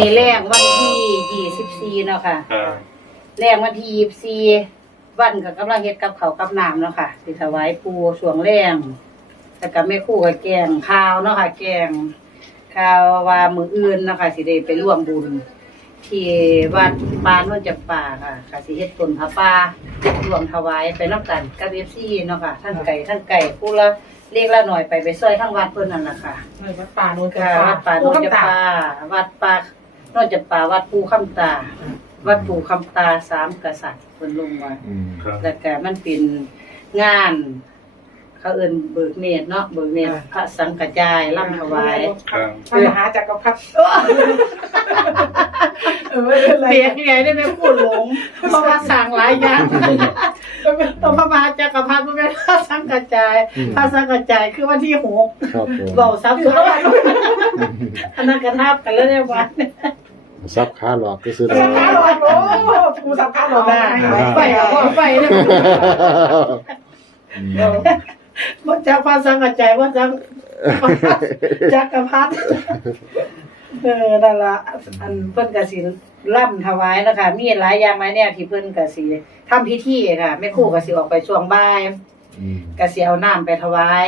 มื้อนี้แรงวันที่24เนาะค่ะครับแรงวันที่24วันก็กำลังเฮ็ดกับข้าวกับน้ำเนาะค่ะสิถวายปู่ช่วงแรงแล้วก็แม่ครู่ก็แกงข้าวเนาะค่ะ แกงข้าวว่ามื้ออื่นเนาะค่ะสิได้ไปร่วมบุญ ที่วัดป่าโนนจับป่าค่ะค่ะสิเฮ็ดต้นผาป่ารวมถวายไปนํกันกับ FC เนาะค่ะทั้งไก่ทั้งไก่ผู้ละเล็กละหน่อยไปไปซอยทั้งวัดเพิ่นนั่นล่ะค่ะในวัดป่าโนนจัค่ะวัดป่าโนนจับป่าวัดป่า โนนจับป่าวัดปูคำตา วัดปูคำตาสามกษัตริย์เพิ่นลงมาอืมครับแล้วก็มันเป็นงาน เขาเอิ้นเบิกเนตรเนาะเบิกเนตรพระสังกระจายร่ำถวายครับพระมหาจักรพรรดิเออไม่เป็นไรเปียกยังไงได้ไม่พูดหลงเพราะว่าสั่งหลายอย่างต้องพระมหาจักรพรรดิมันเป็นพระสังกระจายอืมพระสังกระจายคือวันที่หกครับผมเบาซับซ้อนอันนั้นกระทับกันแล้วในวัน ซับขาหลอกก็ซื้อได้สับขาหลอกโอ้ครูสับขาหลอกได้ไฟเอาไฟเนี่ยอืมมันจากพระสังกระจายว่าจักจักรพรรดิเออนั่นละอันเพิ่นกสิร่ำถวายนะคะมีหลายอย่างหลายแนวที่เพิ่นกสิทำพิธีค่ะแม่ครู่กสิออกไปช่วงบ่ายอืมก็สิเอาน้ำไปถวาย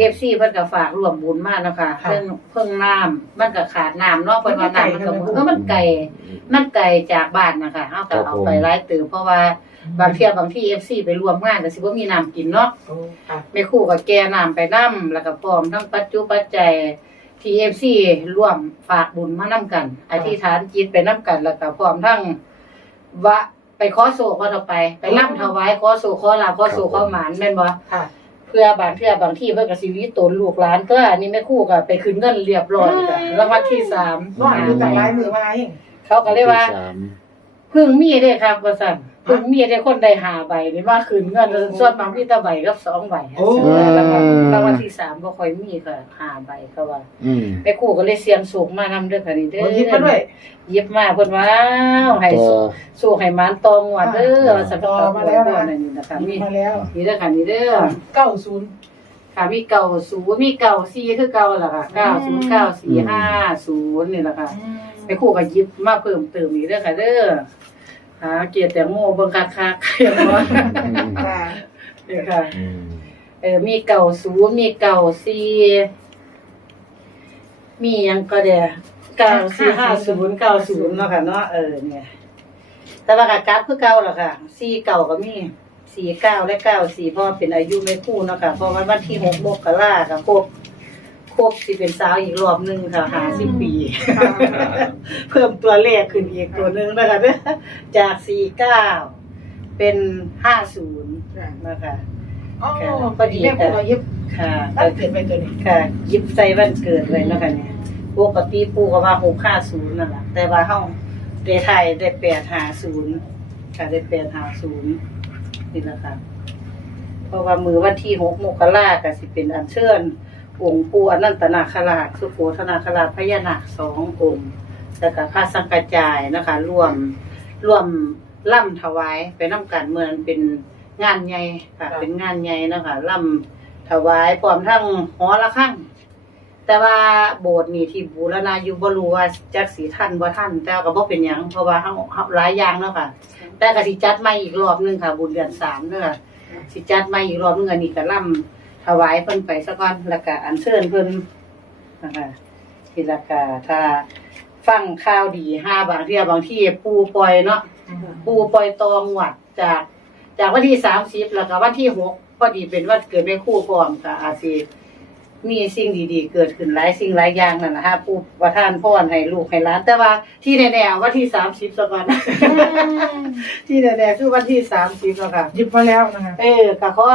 เอฟซีเพิ่นก็ฝากร่วมบุญมาเนาะค่ะ เพิ่งเพิ่งน้ำมันก็ขาดน้ำเนาะเพิ่นว่าน้ำมันก็บ่เออมันไกลมันไกลจากบ้านนะคะเฮาก็เอาไปหลายตื่เพราะว่าบางเที่ยบางที่ FC ไปร่วมงานก็สิบ่มีน้ำกินเนาะ โอ้ค่ะ แม่ครู่ก็แก่น้ำไปนํแล้วก็พร้อมทั้งปัจจุปัจจัยที่ FC ร่วมฝากบุญมานํกันอธิษฐานจิตไปนํกันแล้วก็พร้อมทั้งวะไปขอโศกว่าต่อไป ไปร่ำถวายขอโศกขอลาภขอโศกขอหมานแม่นบ่ค่ะ เพื่อบางเทื่อบางที่เพิ่นก็สิวิตนลูกหลานก็อันนี้แม่ครู่ก็ไปขึ้นเงินเรียบร้อยจ้ะรางวัลที่สามน้องอยู่จากลายมือมาเองเขาก็เลยว่าที่สามเพิ่งมีเด้ครับว่าซั่นเพิ่งมีได้คนได้หาใบนี่มาขึ้นเงินส่วนบางที่ตะใบกับสองใบรางวัลรางวัลที่สามบ่ค่อยมีก็หาใบเขาว่าอืมแม่ครู่ก็เลยเสียงสูงมานำเด้อค่ะนี่เด้อยิ้มาด้วยยิบมาเพิ่นว้าวให้ต่อสู้ให้หมานตองว่าเด้อว่าซั่นก็ต่อมาแล้วนะนี่นะคะมีมาแล้วนี่เด้อค่ะนี่เด้อเก้าศูนย์ค่ะมีเก่าศูนย์มีเก่าสี่คือเก่าแหละค่ะเก้าศูนย์เก้าสี่ห้าศูนย์นี่แหละค่ะไปคู่กับยิบมาเพิ่มเติมอีกเด้อค่ะเด้อ หาเกียรติแตงโมเบิ่งคักคักๆอย่างว่าค่ะนี่ค่ะ อืมเออ มีเก่าศูนย์มีเก่าสี่มีหยังก็เด้อเก้าสี่ห้าศูนย์เก้าศูนย์เนาะค่ะเนาะเออเนี่ย แต่ว่าก็กราฟคือเก่าแหละค่ะสี่เก่าก็มีสี่เก้าและเก้าสี่เพราะว่าเป็นอายุไม่คู่เนาะค่ะเพราะว่าวันที่หกมกราค่ะครบ ครบสิเป็นสาวอีกรอบหนึงค่ะหาสิบปี เพิ่มตัวเลขขึ้นอีกตัวหนึ่งนะคะเด้อจากสี่เก้าเป็นห้าศูนย์นะคะอ๋อพอดีแม่ครูเราเย็บค่ะตั้งเกิดไปตัวนี้ค่ะหยิบใส่วันเกิดเลยนะคะเนี่ยปกติปูก็ว่าหกห้าศูนย์นั่นแหละแต่ว่าเฮาได้ไทยได้แปดห้าศูนย์ค่ะได้แปดห้าศูนย์นี่แหละค่ะเพราะว่ามือวันที่หกมกราก็สิเป็นอันเชิญ องค์ปู่อนันตนาคราชสุโขธนาคราชพญานาคสององค์แล้วก็พระสังกระจายนะคะร่วมร่วมล่ำถวายไปน้ำกันเมืองเป็นงานใหญ่ค่ะ เป็นงานใหญ่นะคะล่ำถวายพร้อมทั้งหอละข้างแต่ว่าโบสถ์นี่ที่บูรณาอยู่บ่รู้ว่าจักสีท่านบ่ท่าน แต่ก็บ่เป็นหยังเพราะว่าเฮาเฮาหลายอย่างเนาะค่ะ แต่ก็สิจัดใหม่อีกรอบหนึงค่ะ บุญเดือนสามเด้อค่ะสิจัดใหม่อีกรอบนึงอันนี้ก็ล่ำ ถวายเพิ่นไปซะก่อนแล้วก็อัญเชิญเพิ่นนะคะทีละกาถ้าฟังข่าวดีห้าบางเที่ยบางที่ปูปล่อยเนาะปูปล่อยตองหวัดจาก จากวันที่สามสิบแล้วก็วันที่หกพอดีเป็นวันเกิดแม่ครู่พร้อมก็อาจสิมีสิ่งดี ๆ เกิดขึ้นหลายสิ่งหลายอย่างนั่นแหละฮะปูประทานพรให้ลูกให้หลาน แต่ว่าที่แน่ๆเอาวันที่สามสิบซะก่อนที่แน่ๆคือวันที่สามสิบแล้วค่ะหยิบมาแล้วนะคะเออก็ขอ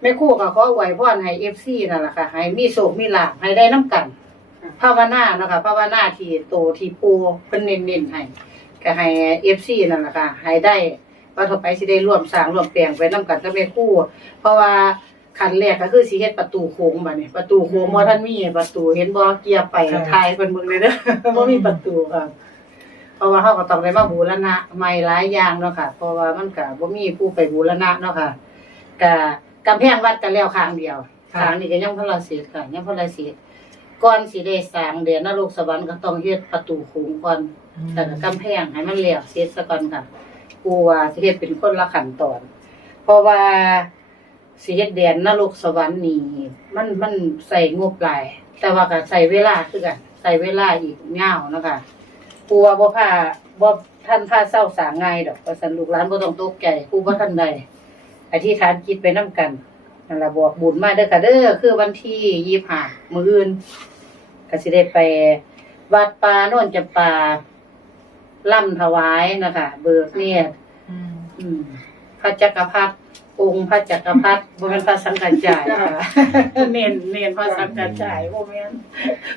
แม่ครู่ก็ขออวยพรให้ FC นั่นแหละค่ะให้มีโชคมีลาภให้ได้น้ำกันภาวนาเนาะค่ะภาวนาที่โตที่ปูเพิ่นเน้นๆให้ก็ให้ FC นั่นแหละค่ะให้ได้ว่าต่อไปสิได้ร่วมสร้างร่วมแปลงไปน้ำกันกับแม่ครู่ เพราะว่าขั้นแรกก็คือสิเฮ็ดประตูโค้งบัดนี้ประตูโค้งบ่ทันมีประตูเห็นบ่เกียร์ไปทายเพิ่นเบิ่งเลยเด้อบ่มีประตูค่ะเพราะว่าเขาก็ต้องได้มาบูรณะใหม่หลายอย่างเนาะค่ะ เพราะว่ามันก็บ่มีผู้ไปบูรณะเนาะค่ะก็ กำแพงวัดกันแล้วข้างเดียวข้างนี้ก็ยังพระราศีค่ะยังพระราศีก่อนสิได้สร้างเดือนนรกสวรรค์ก็ต้องเฮ็ดประตูโขงก่อนแต่ก็กำแพงให้มันแล้วเสร็จซะก่อนค่ะกูว่าสิเฮ็ดเป็นคนละขั้นตอน เพราะว่าสิเฮ็ดแดนนรกสวรรค์นี่มันมันใส่งบหลาย แต่ว่าก็ใส่เวลาคือกันใส่เวลาอีกยาวเนาะคะกูว่าบ่พาบ่ท่านพาเศร้าสางง่ายดอกว่าซั่นลูกหลานบ่ต้องตกใจกูบ่ทันได้ อธิษฐานจิตไปนํกันนั่นล่ะบอกบุญมาเด้อค่ะเด้อคือวันที่25มื้ออื่นก็สิได้ไปวัดป่าโน่นจำปาล่ำถวายนะคะ เบิกเนตรอืมพระจักรพรรดิองค์พระจักรพรรดิบ่แม่นพระสังฆจายค่ะเน้นเน้นพระสังฆจายบ่แม่น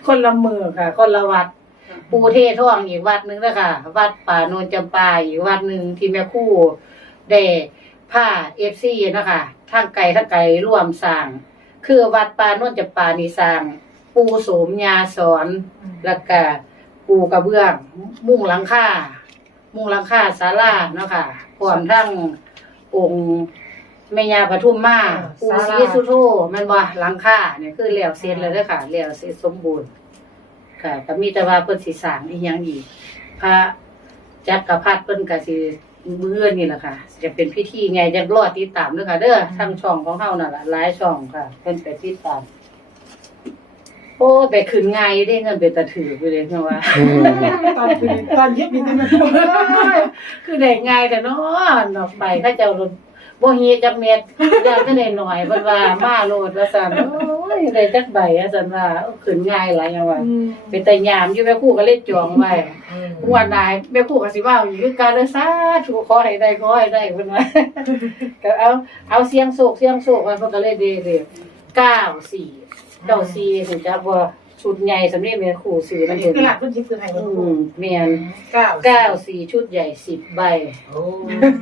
คนละมือค่ะ คนละวัด ปูเทท่องอีกวัดหนึงแล้วค่ะวัดป่าโนนจำปาอีกวัดหนึ่งที่แม่ครู่ได้ ผ้า FC เนาะคะทางไกลทางไกลร่วมสร้าง คือวัดป่าโนนจำปานี่สร้าง ปูโสมยาสอนแล้วก็ปูกระเบื้อง มุงหลังคามุงหลังคาศาลาเนาะค่ะพร้อมทั้งองค์แม่ยาปทุมมาเออปูศาศรีลาสุโธแม่นบ่หลังคาเนี่ยคือแล้วเสร็จแล้วเด้อค่ะแล้วเสร็จสมบูรณ์ค่ะก็มีแต่ว่าเพิ่นสิสร้างอีหยังอีกพระจักรพรรดิเพิ่นก็สิ มื้อนี่แหละค่ะ จะเป็นพิธีไงจังรอติดตามเด้อค่ะ เด้อทางช่องของเฮานั่นล่ะหลายช่องค่ะเพิ่นไปติดตาม โอ้ไปขึ้นง่ายอยู่เด้เงินเป็นตะถือไปเลยเนาะว่าอืมตอนคืนตอนเย็บนี่มันคือได้ง่ายแต่เนาะดอกไปเขาเจ้ารถ บ่เฮียจักเม็ดอยากก็ได้หน่อยเพิ่นว่ามาโลดว่าซั่นโอ้ยได้จักใบว่าซั่นว่าเอาขึ้นง่ายหลายอย่างว่าเป็นแต่ยามอยู่แม่ครู่ก็เล่นจองไว้งวดหนายแม่ครู่ก็สิว่าอยู่คือการเลยสาธุขอให้ได้ขอให้ได้เพิ่นว่าก็เอาเอาเสียงโศกเสียงโศกไว้เพิ่นก็เลยเด้เลย94 94ถึงจะบ่ ชุดใหญ่สำเร็จแม่ครู่ซื้ออัมันนนี้เห็นคือหลักพื้นที่คือไทยอืมันคู่มแม่นเก้าเก้าสี่ชุดใหญ่สิบใบโอ้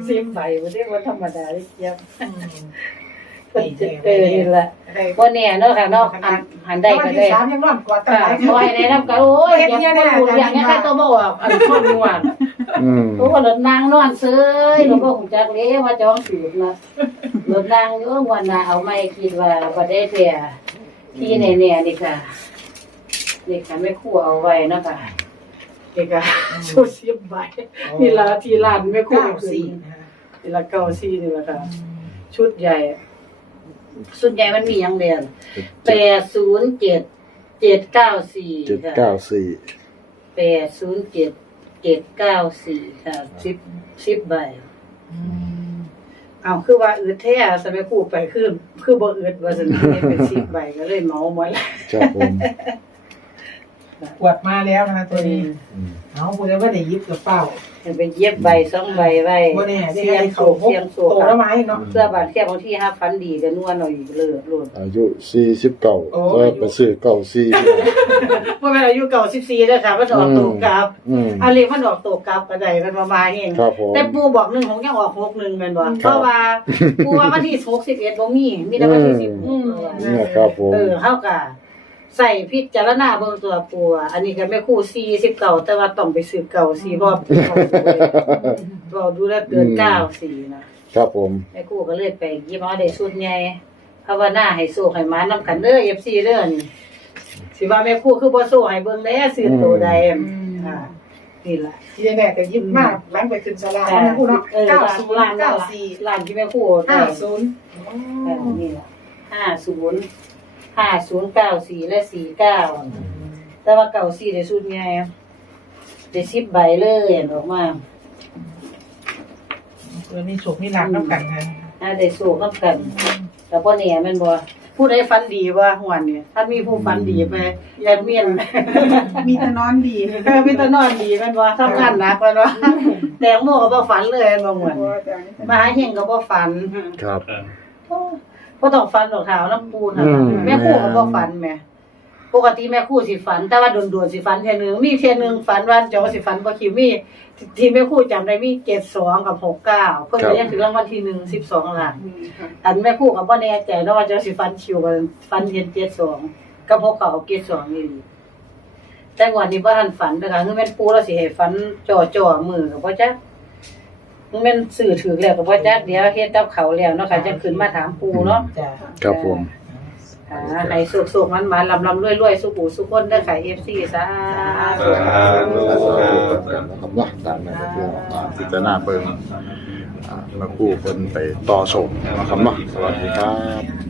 สิบใบบ่ได้ว่าธรรมดาเลยเจี๊ยบอืมเพิ่นจะเออนี่ล่ะได้บ่แน่เนาะค่ะเนาะอันหันได้ก็ได้สามยังร้อนกว่าตั้งค่ะหลายขอให้ได้นำกันโอ้ยอย่าบ่รู้อย่างนี้ใครตัวบ่ออกอันชอบนวดอืมโอ้รถนางนอนเซยหลวงพ่อคงจักเลยว่าจองสูตรนะรถนางเออวันหน้าเอาไม่คิดว่าบ่ได้เสียที่แน่ๆนี่ค่ะ นี่ค่ะไม่คู่เอาไว้เนาะค่ะนี่ค่ะชุดสิบใบนี่ล่ะที่ร้านไม่คู่เก้าขึ้นสี่นี่ละเก้าซี่นี่ละค่ะ ชุดใหญ่ ชุดใหญ่มันมีอย่างเดียวแปดศูนย์เจ็ดเจ็ดเก้าสี่เจ็ดเก้าสี่แปดศูนย์เจ็ดเจ็ดเก้าสี่ค่ะสิบสิบใบเอาคือว่าอืดแท้สมัยครู่ไปคือ คือบ่อืดว่าสนิทเป็นสิบใบก็เลยเมาหมดละครับผม ปวดมาแล้วนะคะตัวนี้อืมเอาพูดแล้วว่าได้ยิบกระเป๋าให้เป็นเย็บใบสองใบไว้บ่แน่ได้เสียงให้โศเขากเสียงโศกโตแล้วไหมเนาะเสื้อบาดแค่บางที่ห้าฟันดีก็นวลหน่อยเลิศโลดอายุสี่สิบเก้าโอ้ก็ไปซื้อเก้าสี่ว่าแม่นอายุเก่าสิบสี่แล้วค่ะมันออกตกกลับอืมอันเล็กมันออกตกกลับก็ได้มันประมาณนี้เองครับผมแต่ปูบอกหนึ่งของยังออกหกหนึ่งแม่นบ่ครับเพราะว่าปูว่าวันที่หกสิบเอ็ดบ่มีมีแต่วันที่สิบอืมเนี่ยครับผมเออเฮากะ ใส่พิจารณาเบิ่งตัวปูอะอันนี้ก็แม่ครู่สี่สิบเก่าแต่ว่าต้องไปซื้อเก่าสี่เพราะว่าปูเขาเราดูแลวเกินเก้าสี่นะครับผม แม่ครู่ก็เลยไปหยิบเอาได้สุดใหญ่ภาวนาให้สู้ให้มานํกันเด้อ FC เด้อนี่สิว่าแม่ครู่คือบ่สู้ให้เบิ่งแลซื้อตัวใดค่ะนี่ล่ะ ที่แน่ๆก็ยิบมากหลังไปขึ้นสลาแล้วพูดเนาะเออเก้าร้านศูนร้านย์เก้าสี่ร้านที่แม่ครู่ห้าได้ศูนย์เออนี่ล่ะห้าศูนย์ ห้าศูนย์เก้าสี่และสี่เก้าแต่ว่าเก้าสี่ได้สุดไงได้สิบใบเลยออกมาเออมีโชคมีลาภน้ำกันค่ะน่าได้สู้กับกัน แต่พ่อเนี่ยแมันบ่ผู้ใดฟันดีว่าหวนเนี่ยถ้ามีผู้ฟันดีไปยันเมียนมีแต่นอนดีเออมีแต่นอนดีแมันบ่ทำงานหนักแมันบ่แตงโมก็บ่ฝันเลยแม่นบ่หวนมหาเฮงก็บ่ฝันครับ บ่ต้องฟันดอกเท้าน้ำปูน่ะอืม แม่ครู่ก็บ่ฟันแหม่ปกติแม่ครู่สิฝัน แต่ว่าโดนๆสิฝันเทื่อนึงมีเทื่อนึงฝันว่าเจ้าสิฝันบ่คิวมีที่แม่ครู่จำได้มี72กับ69เพิ่นก็ยังถึงรางวัลที่1 12ล้าน อันแม่ครู่ก็บ่แน่ใจเนาะว่าเจ้าสิฝันคิวกันฝันเห็น72กับ69เอา72นี่แต่งวันนี้บ่ทันฝันเด้อค่ะคือแม่นปู่เราสิให้ฝันจ่อๆมือก็บ่จัก มันแม่นสื่อถือแล้วก็บ่จักเดี๋ยวเฮ็ดกับเขาวแล้วเนาะค่ะจะขึ้นมาถามปู่เนาะจ้ะครับผมค่ะให้สุกๆมันๆลำๆรวยๆสุขูสุขคนเด้อค่ะ FC สาธุนะครับเนาะตามนั้นก็คืออ่าพิจารณาเบิ่งอ่ามาคู่เพิ่นไปต่อโชคนะครับเนาะสวัสดีครับ